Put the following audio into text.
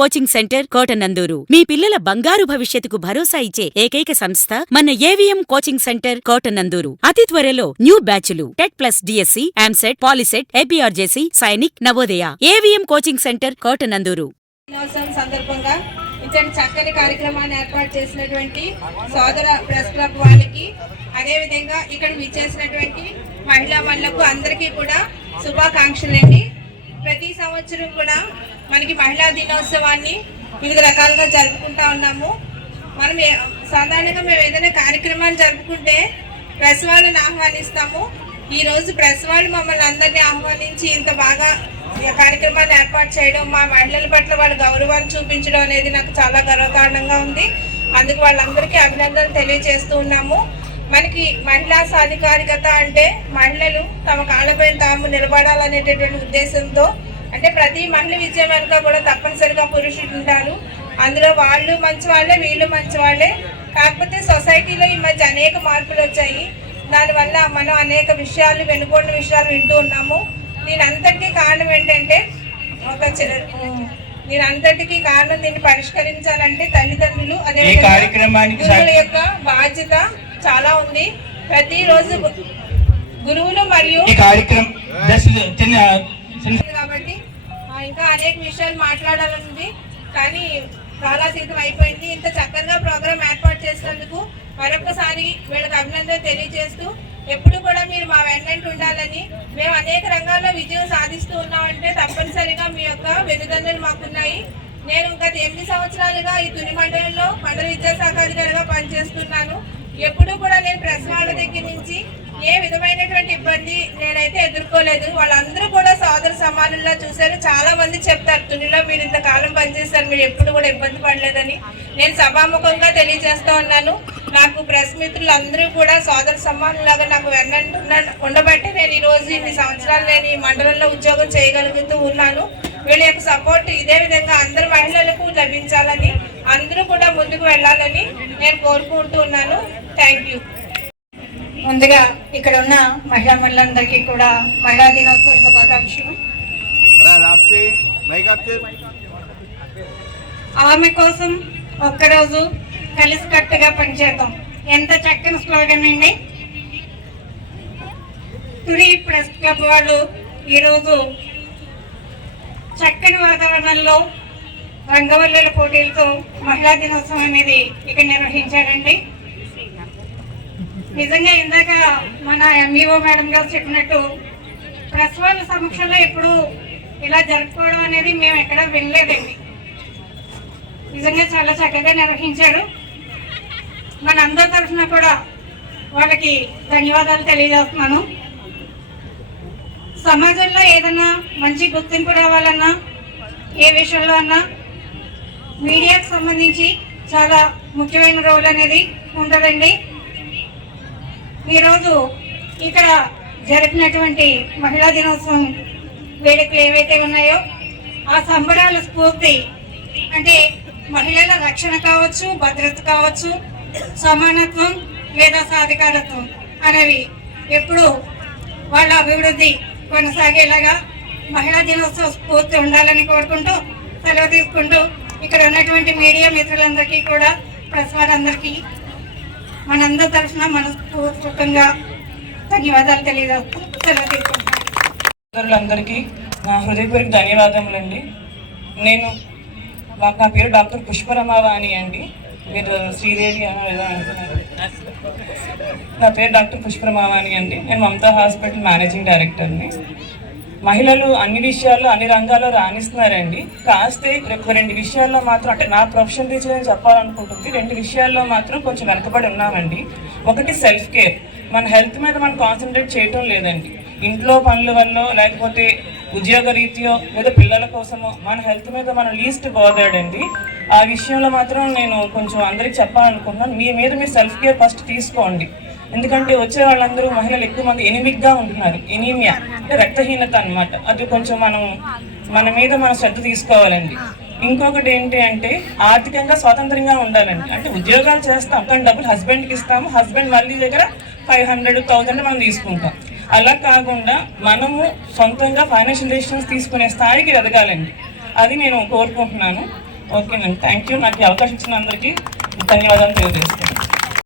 Coaching centre Kotananduru మీ పిల్లల బంగారు భవిష్యత్తుకు భరోసా ఇచ్చే ఏకైక సంస్థ మన ఏవిఎం కోచింగ్ సెంటర్ కోటనందూరు. అతి త్వరలో న్యూ బ్యాచ్లు TET plus DSC, EAMCET, POLYCET, APRJC, Sainik, Navodaya. AVM coaching centre Kotananduru. సందర్భంగా ఇతని చక్కని కార్యక్రమాన్ని ఏర్పాటు చేసినటువంటి సోదర ప్రెస్ క్లబ్ వాళ్ళకి, అదేవిధంగా ఇక్కడ విచ్చేసినటువంటి మహిళా మనులకు అందరికీ కూడా శుభాకాంక్షలండి. ప్రతి సంవత్సరం కూడా మనకి మహిళా దినోత్సవాన్ని వివిధ రకాలుగా జరుపుకుంటా ఉన్నాము. మనం సాధారణంగా మేము ఏదైనా కార్యక్రమాన్ని జరుపుకుంటే ప్రెస్ వాళ్ళని ఆహ్వానిస్తాము. ఈరోజు ప్రెస్ వాళ్ళు మమ్మల్ని అందరినీ ఆహ్వానించి ఇంత బాగా కార్యక్రమాన్ని ఏర్పాటు చేయడం, మా మహిళల పట్ల వాళ్ళ గౌరవాన్ని చూపించడం అనేది నాకు చాలా గర్వకారణంగా ఉంది. అందుకు వాళ్ళందరికీ అభినందనలు తెలియజేస్తూ ఉన్నాము. మనకి మహిళా సాధికారికత అంటే మహిళలు తమ కాళ్ళపైన తాము నిలబడాలనేటటువంటి ఉద్దేశంతో, అంటే ప్రతి మహిళ విజయం వెనుక కూడా తప్పనిసరిగా పురుషులు ఉంటారు. అందులో వాళ్ళు మంచి వాళ్ళే, వీళ్ళు మంచి వాళ్ళే. కాకపోతే సొసైటీలో ఈ మధ్య అనేక మార్పులు వచ్చాయి. దానివల్ల మనం అనేక విషయాలు, వెనుకొండ విషయాలు వింటూ ఉన్నాము. దీనంతటికీ కారణం ఏంటంటే దీనంతటికీ కారణం దీన్ని పరిష్కరించాలంటే తల్లిదండ్రులు, అదే గురువుల యొక్క బాధ్యత చాలా ఉంది. ప్రతిరోజు గురువులు మరియు కాబట్టి ఇంకా అనేక విషయాలు మాట్లాడాలనుంది, కానీ కాలాతీతం అయిపోయింది. ఇంత చక్కగా ప్రోగ్రాం ఏర్పాటు చేసినందుకు మరొకసారి వీళ్ళకి అభినందన తెలియజేస్తూ, ఎప్పుడు కూడా మీరు మా వెన్నంటి ఉండాలని, మేము అనేక రంగాల్లో విజయం సాధిస్తూ ఉన్నామంటే తప్పనిసరిగా మీ యొక్క వెన్నుదన్నులు మాకున్నాయి. నేను గత 8 సంవత్సరాలుగా ఈ తుని మండలంలో మండల విద్యాశాఖ అధికారిగా పనిచేస్తున్నాను. ఎప్పుడు కూడా నేను ప్రెస్ వాళ్ళ దగ్గర నుంచి ఏ విధమైనటువంటి ఇబ్బంది నేనైతే ఎదుర్కోలేదు. వాళ్ళందరూ కూడా సోదర సమానుల్లా చూశారు. చాలా మంది చెప్తారు, తునిలో మీరు ఇంతకాలం పనిచేస్తారు, మీరు ఎప్పుడు కూడా ఇబ్బంది పడలేదని. నేను సభాముఖంగా తెలియజేస్తా ఉన్నాను. నాకు ప్రెస్ మిత్రులు అందరూ కూడా సోదర సమానులాగా నాకు ఉండబట్టి నేను ఈరోజు ఇన్ని సంవత్సరాలు నేను ఈ మండలంలో ఉద్యోగం చేయగలుగుతూ ఉన్నాను. వీళ్ళ యొక్క సపోర్ట్ ఇదే విధంగా అందరు మహిళలకు లభించాలని, అందరూ కూడా ముందుకు వెళ్ళాలని నేను కోరుకుంటూ ఉన్నాను. Thank you. ముందుగా ఇక్కడ ఉన్న మహిళా మనులందరికీ కూడా మహిళా దినోత్సవ శుభాకాంక్షలు. ఆమె కోసం ఒక్కరోజు కలిసికట్టుగా పనిచేద్దాం. ఎంత చక్కని స్లోగన్ అండి. తుని ప్రెస్ క్లబ్ వాళ్ళు ఈరోజు చక్కని వాతావరణంలో రంగవల్లుల పోటీలతో మహిళా దినోత్సవం అనేది ఇక్కడ నిర్వహించారండి. నిజంగా ఇందాక మన ఎంఈఓ మేడం గారు చెప్పినట్టు ప్రెస్ వాళ్ళ సమక్షంలో ఎప్పుడు ఇలా జరుపుకోవడం అనేది మేము ఎక్కడ వినలేదండి. నిజంగా చాలా చక్కగా నిర్వహించాడు. మన అందరి తరఫున కూడా వాళ్ళకి ధన్యవాదాలు తెలియజేస్తున్నాను. సమాజంలో ఏదన్నా మంచి గుర్తింపు రావాలన్నా, ఏ విషయంలో అన్నా మీడియాకు సంబంధించి చాలా ముఖ్యమైన రోల్ అనేది ఉంటుందండి. ఈరోజు ఇక్కడ జరిపినటువంటి మహిళా దినోత్సవం వేడుకలు ఏవైతే ఉన్నాయో ఆ సంబరాల స్ఫూర్తి అంటే మహిళల రక్షణ కావచ్చు, భద్రత కావచ్చు, సమానత్వం లేదా సాధికారత్వం అనేవి ఎప్పుడు వాళ్ళ అభివృద్ధి కొనసాగేలాగా మహిళా దినోత్సవ స్ఫూర్తి ఉండాలని కోరుకుంటూ సెలవు తీసుకుంటూ ఇక్కడ ఉన్నటువంటి మీడియా మిత్రులందరికీ కూడా, ప్రెస్ వారందరికీ మనందరి తరఫున మనస్ఫూర్తిగా ధన్యవాదాలు తెలియజేస్తూ సెలవు తీసుకుంటాం. అందరికీ నా హృదయపూర్వక ధన్యవాదములండి. నా పేరు డాక్టర్ పుష్పరమావాణి అండి. మీరు శ్రీదేవి అని ఏదో అంటున్నారు. నా పేరు డాక్టర్ పుష్పరమావాణి అండి. నేను మమతా హాస్పిటల్ మేనేజింగ్ డైరెక్టర్ని. మహిళలు అన్ని విషయాల్లో, అన్ని రంగాల్లో రాణిస్తున్నారండి. కాస్తే 2 విషయాల్లో మాత్రం, అంటే నా ప్రొఫెషన్ రీచ్ నేను చెప్పాలనుకుంటుంది, 2 విషయాల్లో మాత్రం కొంచెం వెనకబడి ఉన్నామండి. ఒకటి సెల్ఫ్ కేర్. మన హెల్త్ మీద మనం కాన్సన్ట్రేట్ చేయటం లేదండి. ఇంట్లో పనుల వల్ల, లేకపోతే ఉద్యోగ రీత్యో, లేదా పిల్లల కోసమో మన హెల్త్ మీద మనం లీస్ట్ బోర్డర్డ్ అండి. ఆ విషయంలో మాత్రం నేను కొంచెం అందరికి చెప్పాలనుకుంటున్నాను. మీ మీద మీరు సెల్ఫ్ కేర్ ఫస్ట్ తీసుకోండి. ఎందుకంటే వచ్చే వాళ్ళందరూ మహిళలు ఎక్కువ మంది ఎనిమిక్గా ఉంటున్నారు. ఎనీమియా అంటే రక్తహీనత అనమాట. అది కొంచెం మన మీద మనం శ్రద్ధ తీసుకోవాలండి. ఇంకొకటి ఏంటి అంటే ఆర్థికంగా స్వాతంత్రంగా ఉండాలండి. అంటే ఉద్యోగాలు చేస్తాం, కానీ డబ్బులు హస్బెండ్కి ఇస్తాము, హస్బెండ్ మళ్ళీ దగ్గర 500,000 మనం తీసుకుంటాం. అలా కాకుండా మనము సొంతంగా ఫైనాన్షియల్ డెసిషన్స్ తీసుకునే స్థాయికి ఎదగాలండి. అది నేను కోరుకుంటున్నాను. ఓకేనండి, థ్యాంక్ యూ. నాకు ఈ అవకాశం ఇచ్చిన అందరికీ ధన్యవాదాలు తెలియజేస్తాను.